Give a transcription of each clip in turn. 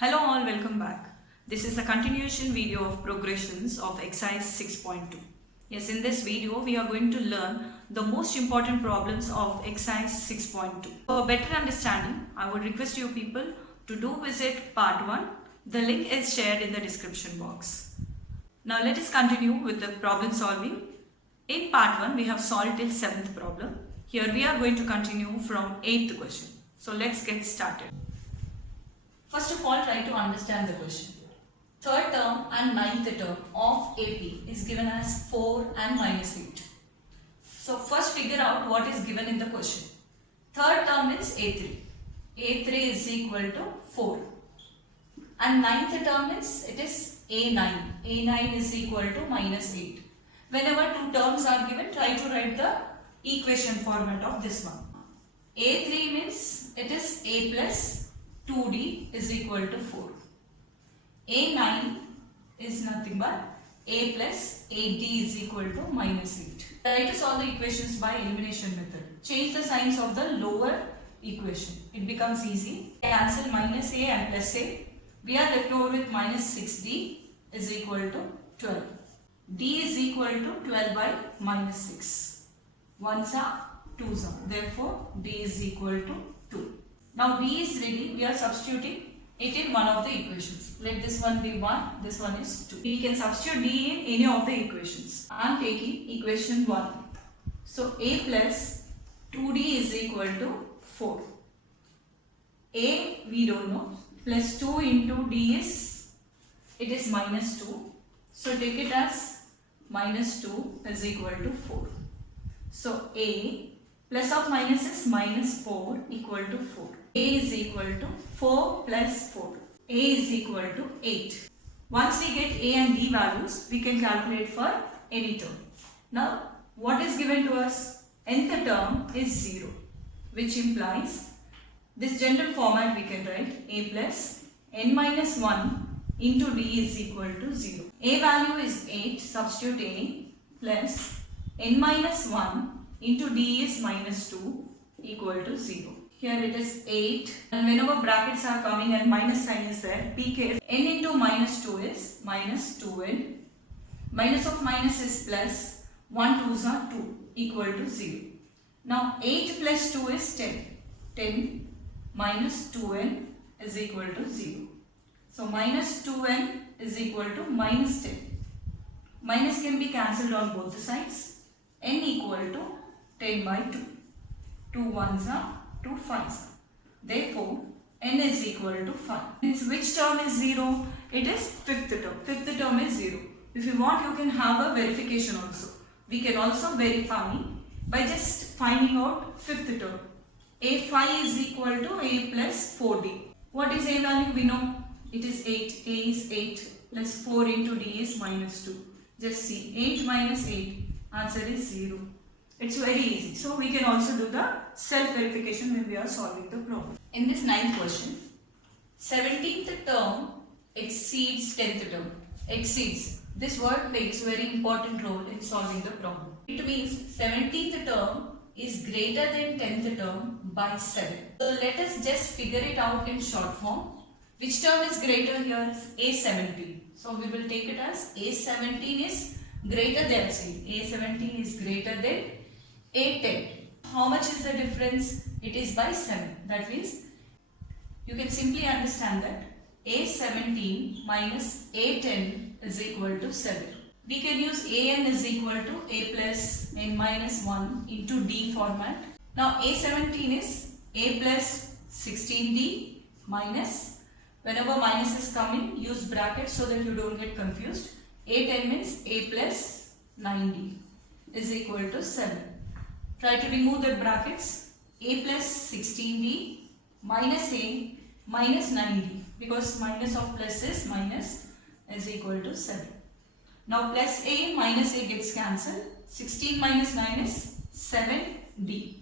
Hello all, welcome back. This is a continuation video of progressions of exercise 6.2. Yes, in this video we are going to learn the most important problems of exercise 6.2. For better understanding, I would request you people to do visit part 1. The link is shared in the description box. Now let us continue with the problem solving. In part 1 we have solved till 7th problem. Here we are going to continue from 8th question. So let's get started. First of all, try to understand the question. Third term and ninth term of AP is given as 4 and minus 8. So first figure out what is given in the question. Third term is A3. A3 is equal to 4. And ninth term is, it is A9. A9 is equal to minus 8. Whenever two terms are given, try to write the equation format of this one. A3 means it is A plus 2D is equal to 4. A9 is nothing but A plus 8D is equal to minus 8. Try to solve the equations by elimination method. Change the signs of the lower equation. It becomes easy. Cancel minus A and plus A. We are left over with minus 6D is equal to 12. D is equal to 12 by minus 6. 1s are 2s are. Therefore, D is equal to 2. Now D is ready, we are substituting it in one of the equations. Let this one be 1, this one is 2. We can substitute D in any of the equations. I am taking equation 1. So A plus 2D is equal to 4. A we don't know, plus 2 into D is, it is minus 2. So take it as minus 2 is equal to 4. So A plus of minus is minus 4 equal to 4. A is equal to 4 plus 4. A is equal to 8. Once we get A and B values, we can calculate for any term. Now, what is given to us? Nth term is 0, which implies this general format we can write A plus n minus 1 into D is equal to 0. A value is 8, substitute A plus n minus 1 into D is minus 2 equal to 0. Here it is 8, and whenever brackets are coming and minus sign is there, be careful. N into minus 2 is minus 2n. Minus of minus is plus, 1 2s are 2 equal to 0. Now 8 plus 2 is 10. 10 minus 2n is equal to 0. So minus 2n is equal to minus 10. Minus can be cancelled on both the sides. N equal to 10 by 2. 2 1s are 2 5s are. Therefore, n is equal to 5. Means which term is 0? It is fifth term. Fifth term is 0. If you want, you can have a verification also. We can also verify by just finding out fifth term. A5 is equal to A plus 4D. What is A value? We know it is 8. A is 8 plus 4 into D is minus 2. Just see 8 minus 8. Answer is 0. It's very easy. So we can also do the self-verification when we are solving the problem. In this 9th question, 17th term exceeds 10th term. Exceeds. This word plays a very important role in solving the problem. It means 17th term is greater than 10th term by 7. So let us just figure it out in short form. Which term is greater here? A17. So we will take it as A17 is greater than, A17 is greater than A10. How much is the difference? It is by 7. That means you can simply understand that A17 minus A10 is equal to 7. We can use An is equal to A plus n minus 1 into D format. Now A17 is A plus 16D minus, whenever minus is coming, use brackets so that you don't get confused. A10 means A plus 9D is equal to 7. Try to remove the brackets. A plus 16D minus A minus 9D, because minus of plus is minus is equal to 7. Now plus A minus A gets cancelled. 16 minus 9 is 7D.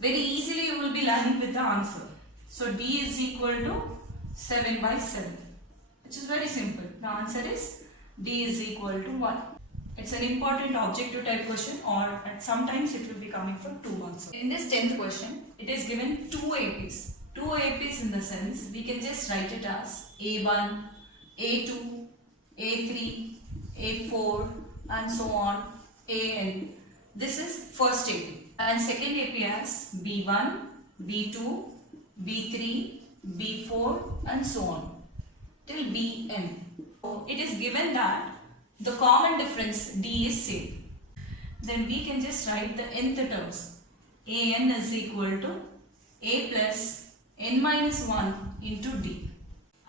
Very easily you will be landing with the answer. So D is equal to 7 by 7, which is very simple. The answer is D is equal to 1. It's an important objective type question, or at sometimes it will be coming from 2 also. In this 10th question, it is given 2 APs. two APs in the sense we can just write it as A1, A2, A3, A4 and so on, AN. This is first AP, and second AP as B1, B2, B3, B4 and so on till Bn. So it is given that the common difference D is same. Then we can just write the nth terms. An is equal to A plus n minus 1 into D.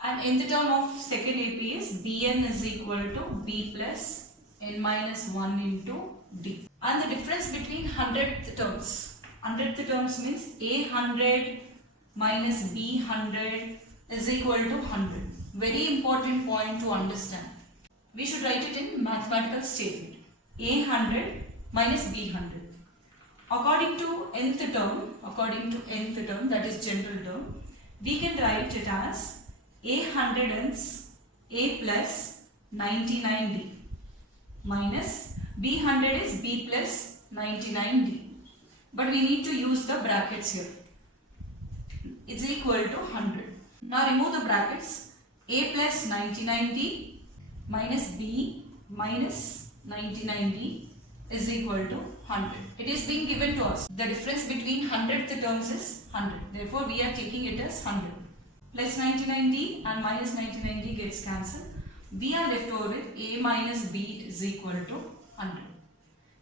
And nth term of second AP is Bn is equal to B plus n minus 1 into D. And the difference between 100th terms. 100th terms means A100 minus B100 is equal to 100. Very important point to understand. We should write it in mathematical statement. A100 minus B100. According to nth term, that is general term, we can write it as A100 is A plus 99D minus B100 is B plus 99D. But we need to use the brackets here. It's equal to 100. Now remove the brackets. A plus 99D minus B minus 99D is equal to 100. It is being given to us. The difference between 100th terms is 100. Therefore, we are taking it as 100. Plus 99D and minus 99D gets cancelled. We are left over with A minus B is equal to 100.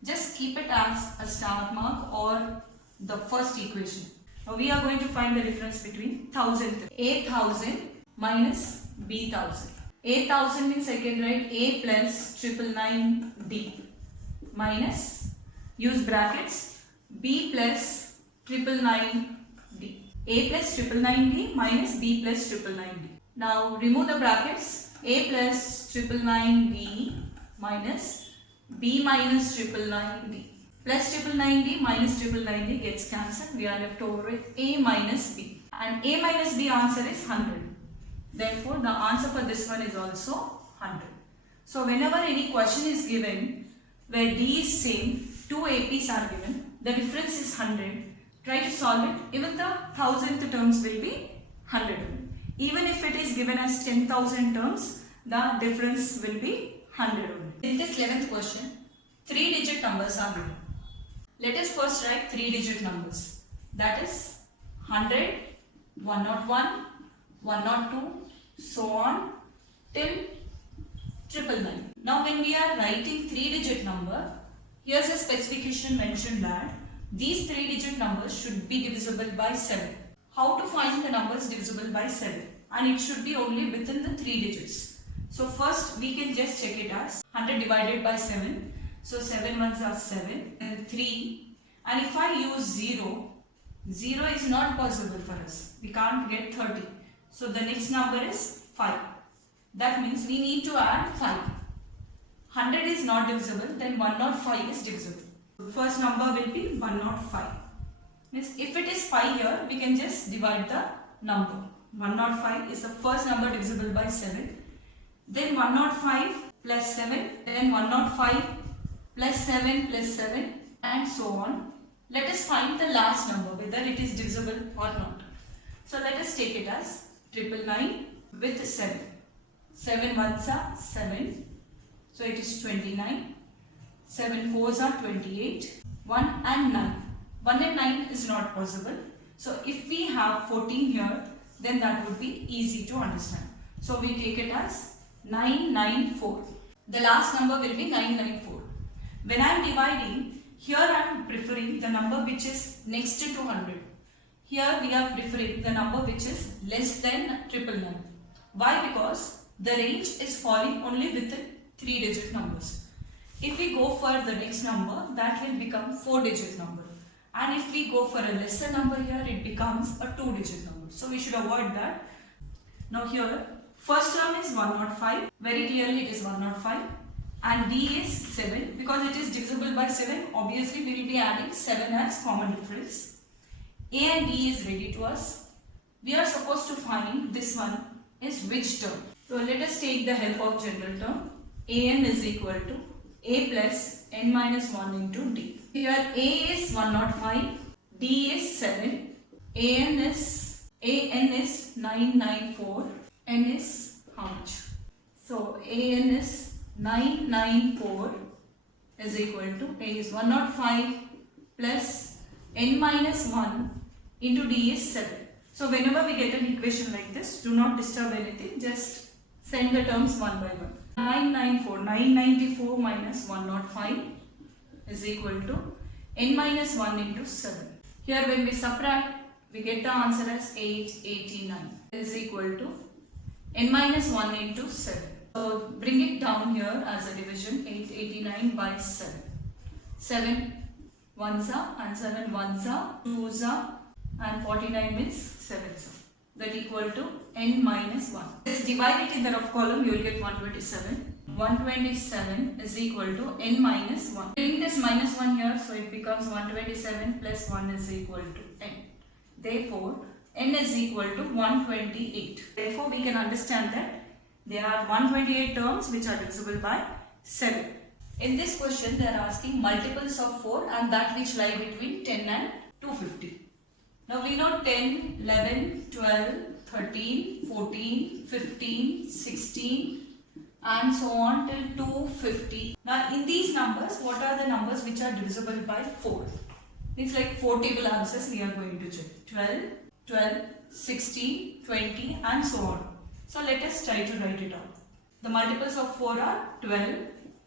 Just keep it as a star mark or the first equation. Now we are going to find the difference between 1000th. A1000 minus B1000. A1000 means I can write A plus 999D minus, use brackets, B plus 999D. A plus 999D minus B plus 999D. Now remove the brackets. A plus 999D minus B minus 999D. Plus 999D minus 999D gets cancelled. We are left over with A minus B. And A minus B answer is 100. Therefore, the answer for this one is also 100. So, whenever any question is given where D is same, two APs are given, the difference is 100. Try to solve it. Even the 1000th terms will be 100. Even if it is given as 10,000 terms, the difference will be 100. In this 11th question, 3-digit numbers are given. Let us first write 3-digit numbers. That is 100, 101, 102, so on till 999. Now when we are writing 3-digit number, here's a specification mentioned that these 3-digit numbers should be divisible by 7. How to find the numbers divisible by 7? And it should be only within the 3 digits. So first we can just check it as 100 divided by 7. So 7 ones are 7 and 3. And if I use 0, 0 is not possible for us. We can't get 30. So the next number is 5. That means we need to add 5. 100 is not divisible, then 105 is divisible. The first number will be 105. Means if it is 5 here, we can just divide the number. 105 is the first number divisible by 7. Then 105 plus 7, then 105 plus 7 plus 7 and so on. Let us find the last number, whether it is divisible or not. So let us take it as 999 with 7. 7 ones are 7. So it is 29. 7 fours are 28. 1 and 9. 1 and 9 is not possible. So if we have 14 here, then that would be easy to understand. So we take it as 994. The last number will be 994. When I am dividing, here I am preferring the number which is next to 200. Here we are preferring the number which is less than 999. Why? Because the range is falling only within 3-digit numbers. If we go for the next number, that will become 4-digit number. And if we go for a lesser number here, it becomes a 2-digit number. So we should avoid that. Now here, first term is 105. Very clearly it is 105. And D is 7. Because it is divisible by 7, obviously we will be adding 7 as common difference. A and D is ready to us. We are supposed to find this one is which term. So let us take the help of general term. An is equal to A plus n minus 1 into D. Here A is 105, D is 7, An is AN is 994. N is how much? So AN is 994 is equal to A is 105 plus N minus 1 into D is 7. So whenever we get an equation like this, do not disturb anything, just send the terms one by one. 994 minus 105 is equal to N minus 1 into 7. Here when we subtract, we get the answer as 889 is equal to N minus 1 into 7. So bring it down here as a division, 889 by 7. 7 ones are and 7 ones are, 2s are, and 49 means 7s are. That equal to N minus 1. Let's divide it in the rough column, you will get 127. 127 is equal to N minus 1. Bring this minus 1 here, so it becomes 127 plus 1 is equal to N. Therefore, N is equal to 128. Therefore, we can understand that there are 128 terms which are divisible by 7. In this question, they are asking multiples of 4 and that which lie between 10 and 250. Now, we know 10, 11, 12, 13, 14, 15, 16 and so on till 250. Now, in these numbers, what are the numbers which are divisible by 4? It's like 4 table answers we are going to check. 12, 16, 20 and so on. So let us try to write it out. The multiples of 4 are 12,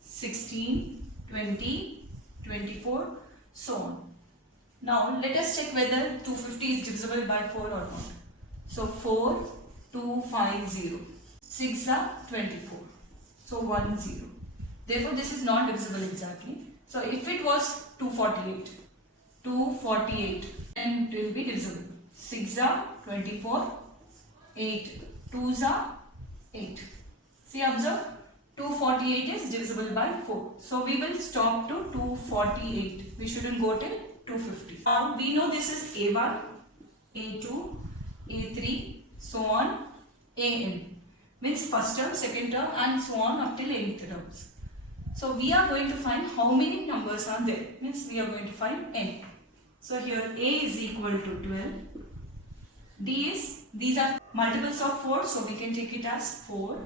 16, 20, 24, so on. Now let us check whether 250 is divisible by 4 or not. So 4, 2, 5, 0. 6 are 24. So 1, 0. Therefore this is not divisible exactly. So if it was 248, then it will be divisible. 6 are 24, 8, 2s are 8. See, observe, 248 is divisible by 4. So we will stop to 248. We shouldn't go till 250. Now we know this is A1, A2, A3, so on, AN. Means first term, second term and so on up till nth terms. So we are going to find how many numbers are there. Means we are going to find N. So here A is equal to 12. D is, these are multiples of 4, so we can take it as 4.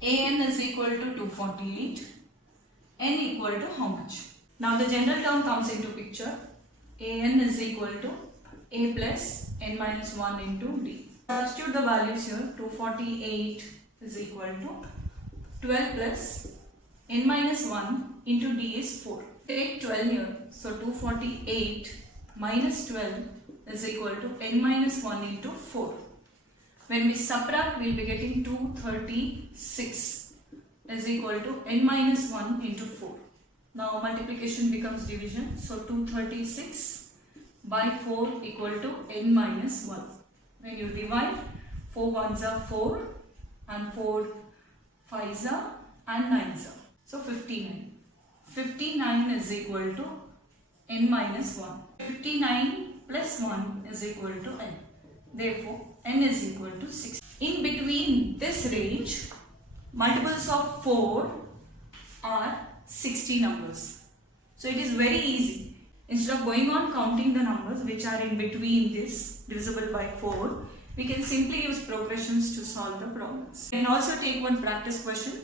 AN is equal to 248. N equal to how much? Now the general term comes into picture. AN is equal to A plus N minus 1 into D. Substitute the values here. 248 is equal to 12 plus N minus 1 into D is 4. Take 12 here. So 248 minus 12 is equal to N minus 1 into 4. When we subtract, we will be getting 236 is equal to N minus 1 into 4. Now multiplication becomes division. So 236 by 4 equal to N minus 1. When you divide, 4 ones are 4 and 4 fives are and 9s are. So 59. 59 is equal to N minus 1. 59 plus 1 is equal to N. Therefore, N is equal to 6. In between this range, multiples of 4 are 60 numbers. So it is very easy. Instead of going on counting the numbers which are in between this divisible by 4, we can simply use progressions to solve the problems. We can also take one practice question.